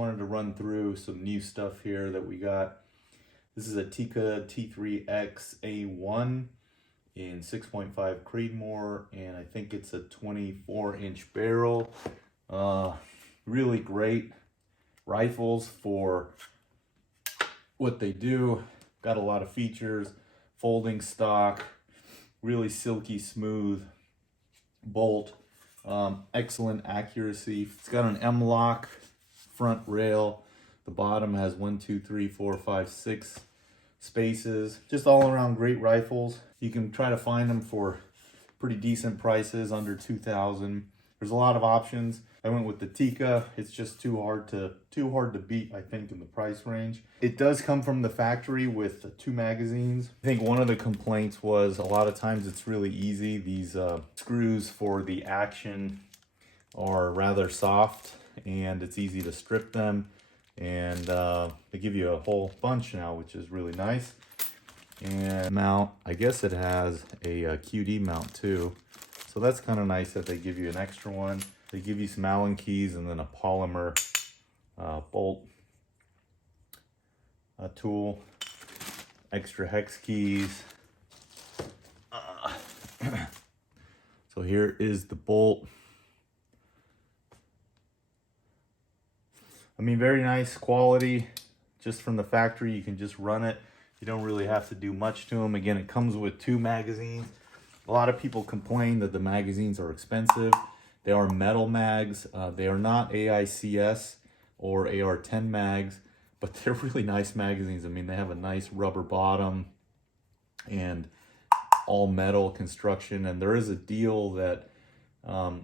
Wanted to run through some new stuff here that we got. This is a Tikka T3x A1 in 6.5 Creedmoor, and I think it's a 24-inch barrel. Really great rifles for what they do. Got a lot of features, folding stock, really silky smooth bolt, excellent accuracy. It's got an M-lock front rail. The bottom has 1, 2, 3, 4, 5, 6 spaces. Just all around great rifles. You can try to find them for pretty decent prices, under $2,000. There's a lot of options. I went with the Tikka. It's just too hard to beat, I think, in the price range. It does come from the factory with 2 magazines. I think one of the complaints was a lot of times it's really easy. These screws for the action are rather soft and it's easy to strip them. And they give you a whole bunch now, which is really nice. And mount, I guess it has a QD mount too. So that's kind of nice that they give you an extra one. They give you some Allen keys and then a polymer bolt tool, extra hex keys. So here is the bolt. I mean, very nice quality, just from the factory. You can just run it. You don't really have to do much to them. Again, it comes with 2 magazines. A lot of people complain that the magazines are expensive. They are metal mags. They are not AICS or AR-10 mags, but they're really nice magazines. I mean, they have a nice rubber bottom and all metal construction. And there is a deal that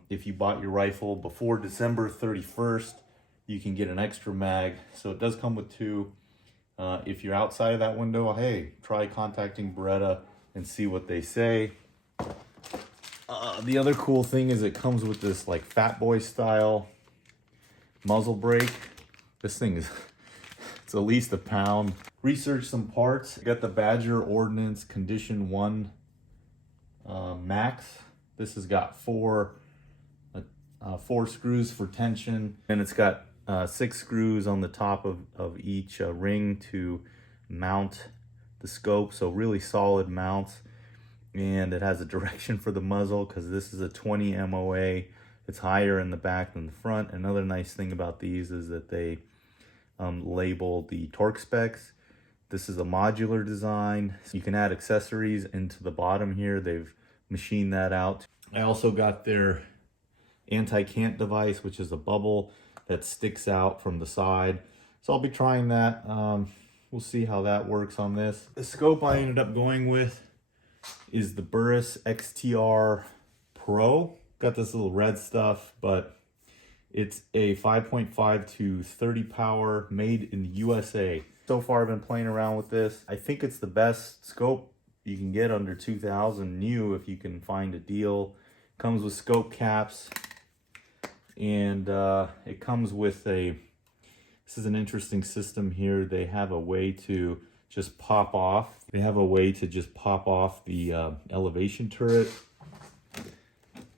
if you bought your rifle before December 31st, you can get an extra mag. So it does come with 2. If you're outside of that window, hey, try contacting Beretta and see what they say. The other cool thing is it comes with this like Fat Boy style muzzle brake. This thing is, it's at least a pound. Researched some parts. Got the Badger Ordnance Condition 1 Max. This has got 4 screws for tension, and it's got 6 screws on the top of each ring to mount the scope. So really solid mounts. And it has a direction for the muzzle because this is a 20 MOA. It's higher in the back than the front. Another nice thing about these is that they label the torque specs. This is a modular design. So you can add accessories into the bottom here. They've machined that out. I also got their anti-cant device, which is a bubble that sticks out from the side. So I'll be trying that. We'll see how that works on this. The scope I ended up going with is the Burris XTR Pro. Got this little red stuff, but it's a 5.5 to 30 power, made in the USA. So far I've been playing around with this. I think it's the best scope you can get under 2,000 new if you can find a deal. Comes with scope caps, and it comes with this is an interesting system here. They have a way to just pop off. They have a way to just pop off the elevation turret.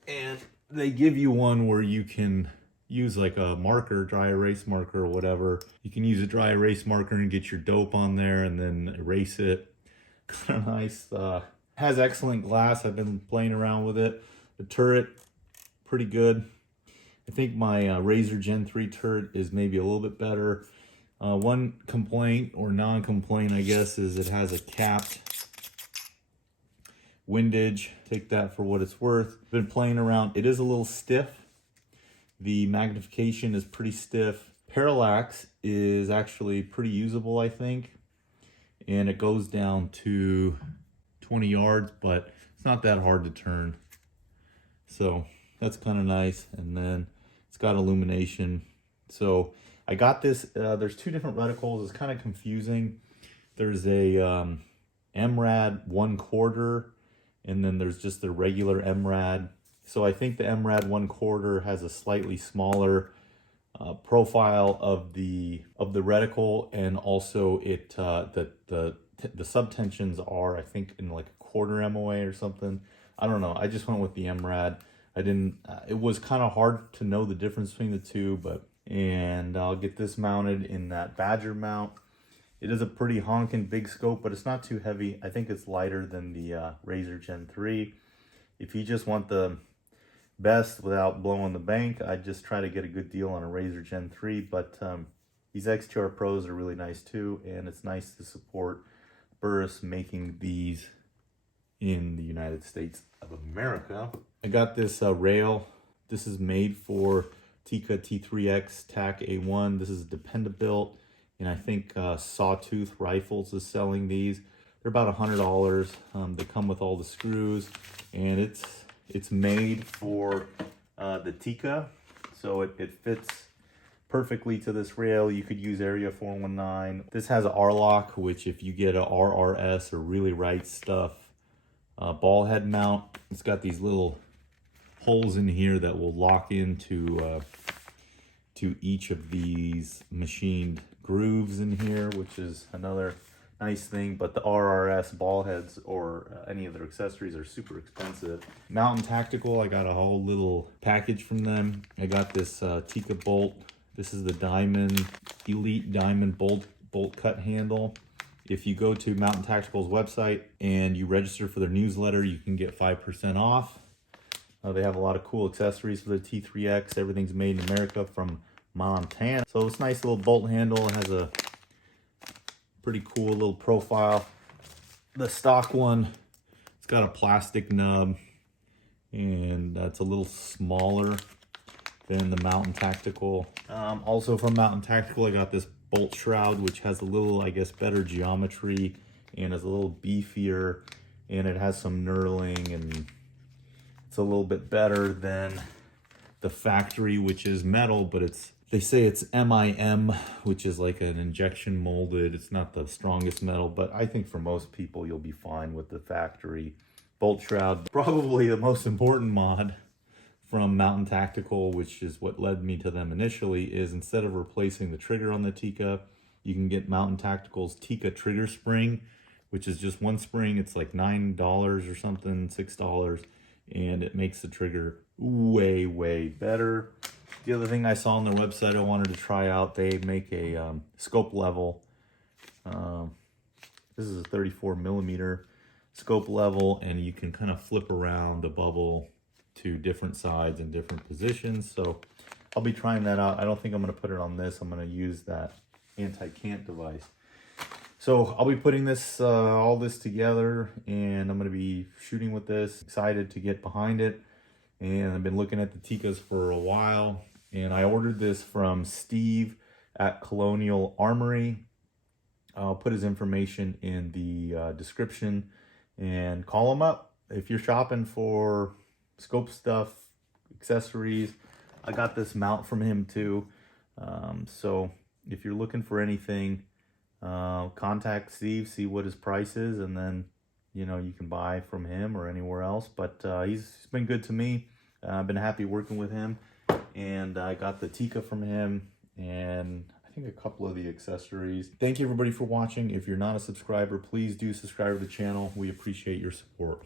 And they give you one where you can use like a marker, dry erase marker or whatever. You can use a dry erase marker and get your dope on there and then erase it. Kind of nice. Has excellent glass. I've been playing around with it. The turret, pretty good. I think my Razor Gen 3 turret is maybe a little bit better. One complaint or non-complaint, I guess, is it has a capped windage. Take that for what it's worth. Been playing around. It is a little stiff. The magnification is pretty stiff. Parallax is actually pretty usable, I think. And it goes down to 20 yards, but it's not that hard to turn. So that's kind of nice. And then it's got illumination. So I got this, there's 2 different reticles. It's kind of confusing. There's a MRAD 1/4, and then there's just the regular MRAD. So I think the MRAD 1/4 has a slightly smaller profile of the reticle, and also it the subtensions are, I think, in like a 1/4 MOA or something. I don't know. I just went with the MRAD. I didn't. It was kind of hard to know the difference between the two, but and I'll get this mounted in that Badger mount. It is a pretty honking big scope, but it's not too heavy. I think it's lighter than the Razor Gen 3. If you just want the best without blowing the bank, I just try to get a good deal on a Razor Gen 3, but these XTR Pros are really nice too, and it's nice to support Burris making these in the United States of America. I got this rail. This is made for Tikka T3x TAC A1. This is Depend-A-Built, and I think Sawtooth Rifles is selling these. They're about $100. They come with all the screws, and it's made for the Tikka, so it fits perfectly to this rail. You could use Area 419. This has an R-lock, which if you get a RRS or really right stuff ball head mount, it's got these little holes in here that will lock into to each of these machined grooves in here, which is another nice thing. But the RRS ball heads or any of their accessories are super expensive. Mountain Tactical, I got a whole little package from them. I got this Tikka bolt. This is the Diamond Elite Diamond bolt cut handle. If you go to Mountain Tactical's website and you register for their newsletter, you can get 5% off. They have a lot of cool accessories for the T3X. Everything's made in America from Montana. So this nice little bolt handle has a pretty cool little profile. The stock one, it's got a plastic nub, and it's a little smaller than the Mountain Tactical. Also from Mountain Tactical, I got this bolt shroud, which has a little, I guess, better geometry and is a little beefier, and it has some knurling, and it's a little bit better than the factory, which is metal, but they say it's MIM, which is like an injection molded. It's not the strongest metal, but I think for most people, you'll be fine with the factory bolt shroud. Probably the most important mod from Mountain Tactical, which is what led me to them initially, is instead of replacing the trigger on the Tikka, you can get Mountain Tactical's Tikka trigger spring, which is just one spring. It's like $9 or something, $6, and it makes the trigger way, way better. The other thing I saw on their website I wanted to try out, they make a scope level. This is a 34 millimeter scope level, and you can kind of flip around the bubble to different sides and different positions. So I'll be trying that out. I don't think I'm going to put it on this. I'm going to use that anti-cant device. So I'll be putting this all this together, and I'm going to be shooting with this. Excited to get behind it, and I've been looking at the Tikkas for a while, and I ordered this from Steve at Colonial Armory. I'll put his information in the description, and call him up if you're shopping for scope stuff, accessories. I got this mount from him too. So if you're looking for anything, contact Steve, see what his price is, and then you can buy from him or anywhere else. But he's been good to me. I've been happy working with him, and I got the Tikka from him, and I think a couple of the accessories. Thank you everybody for watching. If you're not a subscriber, please do subscribe to the channel. We appreciate your support.